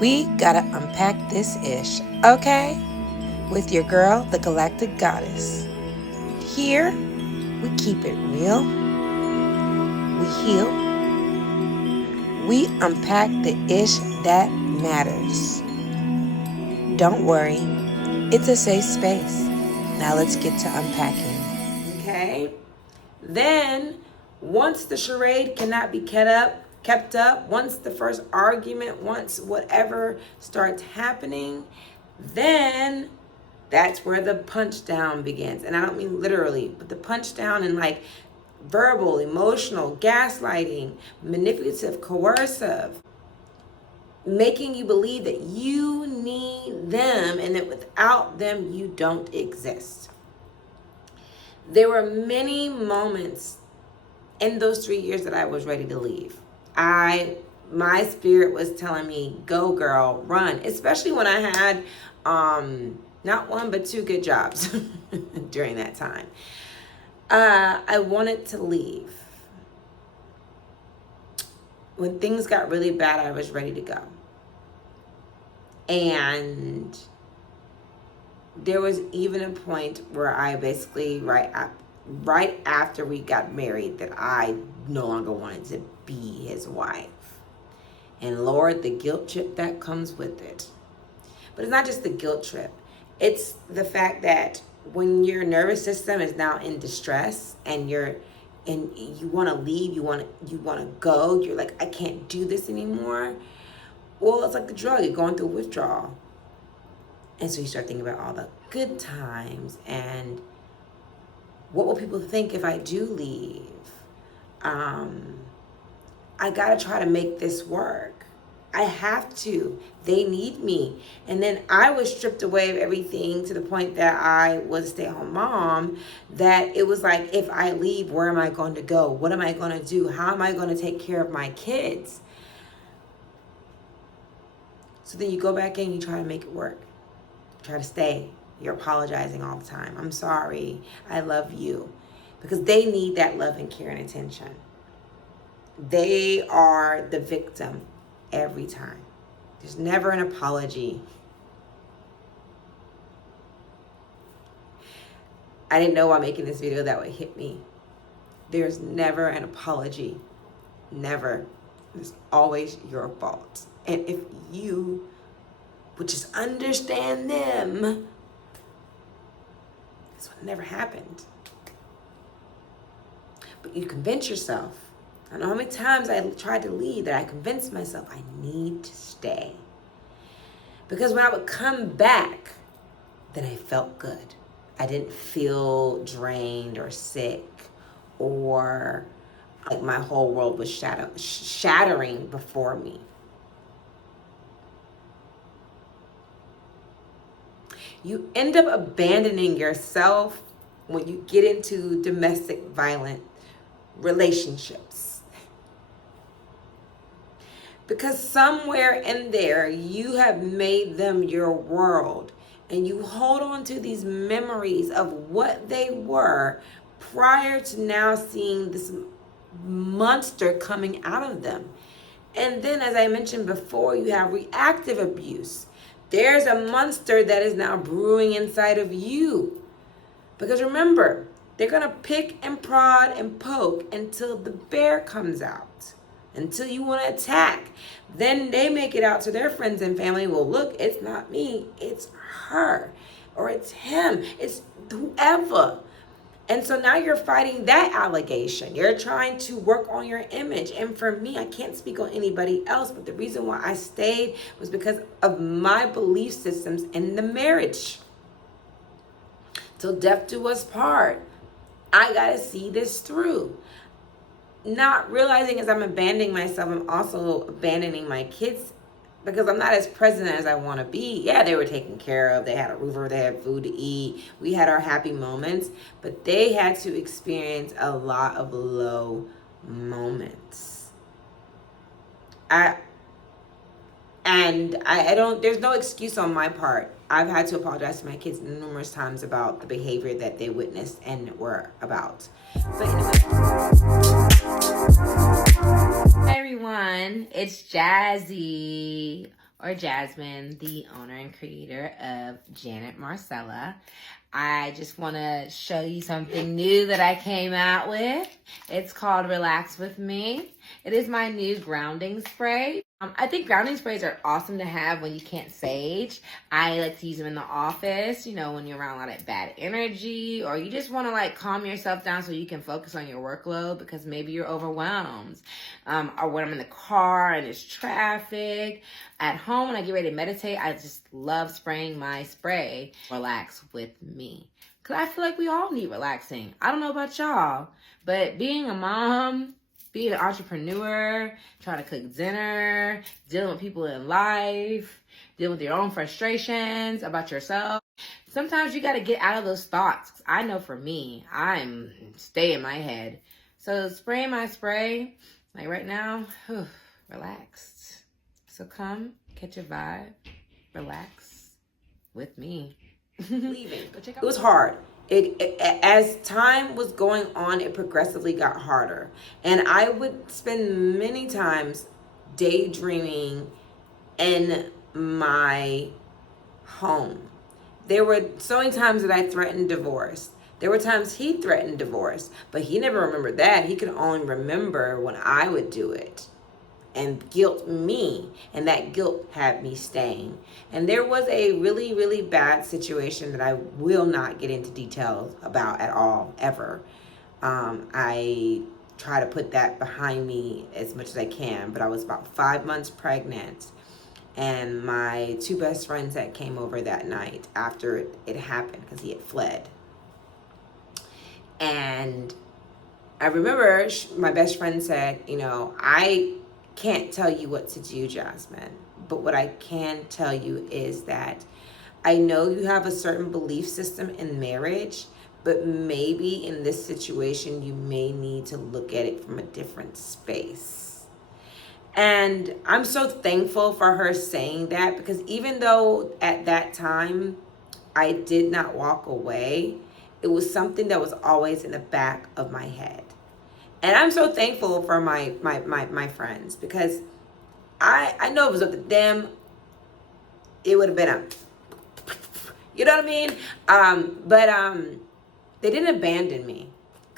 We gotta unpack this ish, okay? With your girl, the Galactic Goddess. Here, we keep it real, we heal, we unpack the ish that matters. Don't worry, it's a safe space. Now let's get to unpacking. Okay? Then, once the charade cannot be kept up, once the first argument, once whatever starts happening, then that's where the punch down begins. And I don't mean literally, but the punch down in like verbal, emotional, gaslighting, manipulative, coercive, making you believe that you need them and that without them you don't exist. There were many moments in those 3 years that I was ready to leave. My spirit was telling me, go girl, run. Especially when I had not one but two good jobs during that time. I wanted to leave. When things got really bad, I was ready to go. And there was even a point where I basically, right after we got married, that I no longer wanted to be his wife. And Lord, the guilt trip that comes with it. But it's not just the guilt trip. It's the fact that when your nervous system is now in distress and you want to leave, you want to go, you're like, I can't do this anymore. Well, it's like the drug, you're going through withdrawal. And so you start thinking about all the good times and what will people think if I do leave? I gotta try to make this work. I have to. They need me. And then I was stripped away of everything to the point that I was a stay-at-home mom, that it was like, if I leave, where am I going to go? What am I going to do? How am I going to take care of my kids? So then you go back in, you try to make it work. Try to stay. You're apologizing all the time. I'm sorry. I love you. Because they need that love and care and attention. They are the victim every time. There's never an apology. I didn't know while making this video that would hit me. There's never an apology. Never. It's always your fault. And if you would just understand them, this would never happened. But you convince yourself. I know how many times I tried to leave that I convinced myself I need to stay. Because when I would come back, then I felt good. I didn't feel drained or sick or like my whole world was shattering before me. You end up abandoning yourself when you get into domestic violent relationships. Because somewhere in there, you have made them your world. And you hold on to these memories of what they were prior to now seeing this monster coming out of them. And then, as I mentioned before, you have reactive abuse. There's a monster that is now brewing inside of you. Because remember, they're going to pick and prod and poke until the bear comes out. Until you want to attack. Then they make it out to their friends and family. Well, look, it's not me. It's her. Or it's him. It's whoever. And so now you're fighting that allegation. You're trying to work on your image. And for me, I can't speak on anybody else, but the reason why I stayed was because of my belief systems in the marriage. Till death do us part. I got to see this through. Not realizing as I'm abandoning myself, I'm also abandoning my kids because I'm not as present as I want to be. Yeah, they were taken care of. They had a roof over, they had food to eat. We had our happy moments, but they had to experience a lot of low moments. There's no excuse on my part. I've had to apologize to my kids numerous times about the behavior that they witnessed and were about. But anyway. Hey everyone, it's Jazzy. or Jasmine, the owner and creator of Janet Marcella. I just want to show you something new that I came out with. It's called Relax With Me. It is my new grounding spray. I think grounding sprays are awesome to have when you can't sage. I like to use them in the office, you know, when you're around a lot of bad energy, or you just want to like calm yourself down so you can focus on your workload because maybe you're overwhelmed. Or when I'm in the car and there's traffic. At home, when I get ready to meditate, I just love spraying my spray. Relax with me. Because I feel like we all need relaxing. I don't know about y'all, but being a mom, being an entrepreneur, trying to cook dinner, dealing with people in life, dealing with your own frustrations about yourself. Sometimes you got to get out of those thoughts. I know for me, I'm stay in my head. So spraying my spray, like right now, relaxed. So come, catch a vibe, relax with me. Leaving. Go check out. It was hard. As time was going on, it progressively got harder. And I would spend many times daydreaming in my home. There were so many times that I threatened divorce. There were times he threatened divorce, but he never remembered that. He could only remember when I would do it and guilt me, and that guilt had me staying. And there was a really, really bad situation that I will not get into details about at all, ever. I try to put that behind me as much as I can, but I was about 5 months pregnant, and my two best friends that came over that night after it happened, because he had fled. And I remember my best friend said, you know, I can't tell you what to do, Jasmine, but what I can tell you is that I know you have a certain belief system in marriage, but maybe in this situation you may need to look at it from a different space. And I'm so thankful for her saying that, because even though at that time I did not walk away, it was something that was always in the back of my head. And I'm so thankful for my friends, because I know if it was up to them, it would have been you know what I mean? But they didn't abandon me.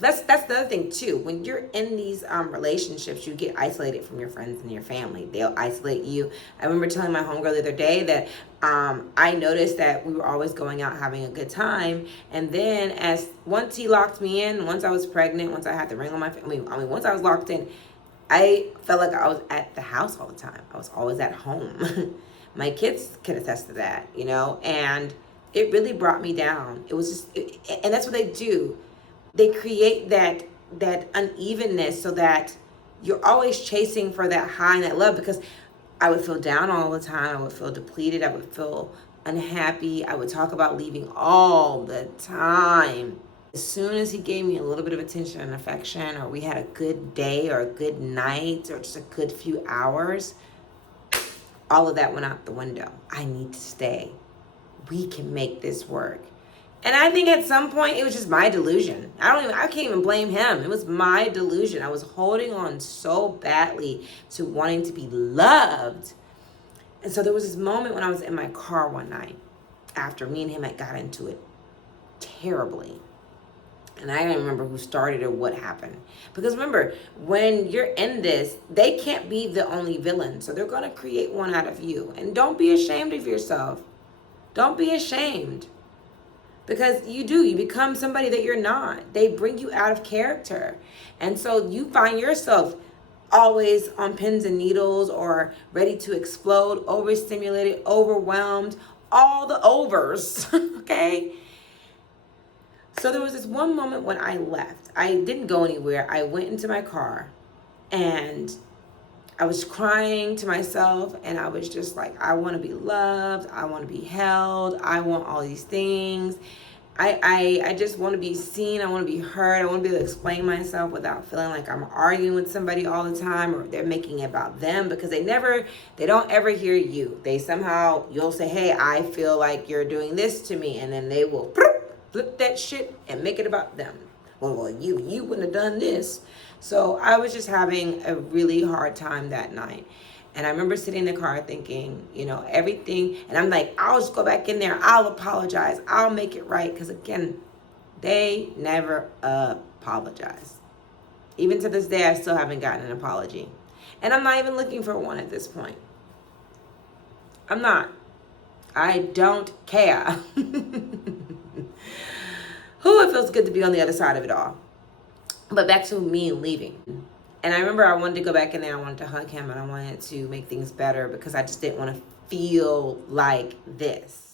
That's the other thing too. When you're in these relationships, you get isolated from your friends and your family. They'll isolate you. I remember telling my homegirl the other day that I noticed that we were always going out having a good time, and then once he locked me in, once I was pregnant, once I had the ring on my family, once I was locked in, I felt like I was at the house all the time. I was always at home. My kids can attest to that, you know, and it really brought me down. It was just, and that's what they do. They create that unevenness so that you're always chasing for that high and that love, because I would feel down all the time. I would feel depleted. I would feel unhappy. I would talk about leaving all the time. As soon as he gave me a little bit of attention and affection, or we had a good day or a good night or just a good few hours, all of that went out the window. I need to stay. We can make this work. And I think at some point it was just my delusion. I can't even blame him. It was my delusion. I was holding on so badly to wanting to be loved. And so there was this moment when I was in my car one night after me and him had got into it terribly. And I don't remember who started or what happened. Because remember, when you're in this, they can't be the only villain. So they're going to create one out of you. And don't be ashamed of yourself. Don't be ashamed. Because you become somebody that you're not. They bring you out of character. And so you find yourself always on pins and needles, or ready to explode, overstimulated, overwhelmed, all the overs, okay? So there was this one moment when I left. I didn't go anywhere. I went into my car and I was crying to myself, and I was just like, I want to be loved. I want to be held. I want all these things. I just want to be seen. I want to be heard. I want to be able to explain myself without feeling like I'm arguing with somebody all the time, or they're making it about them, because they don't ever hear you. You'll say, hey, I feel like you're doing this to me. And then they will flip that shit and make it about them. Well, you wouldn't have done this. So I was just having a really hard time that night. And I remember sitting in the car thinking, you know, everything. And I'm like, I'll just go back in there. I'll apologize. I'll make it right. Because again, they never apologize. Even to this day, I still haven't gotten an apology. And I'm not even looking for one at this point. I'm not. I don't care. It feels good to be on the other side of it all. But back to me leaving. And I remember I wanted to go back in there. I wanted to hug him and I wanted to make things better because I just didn't want to feel like this.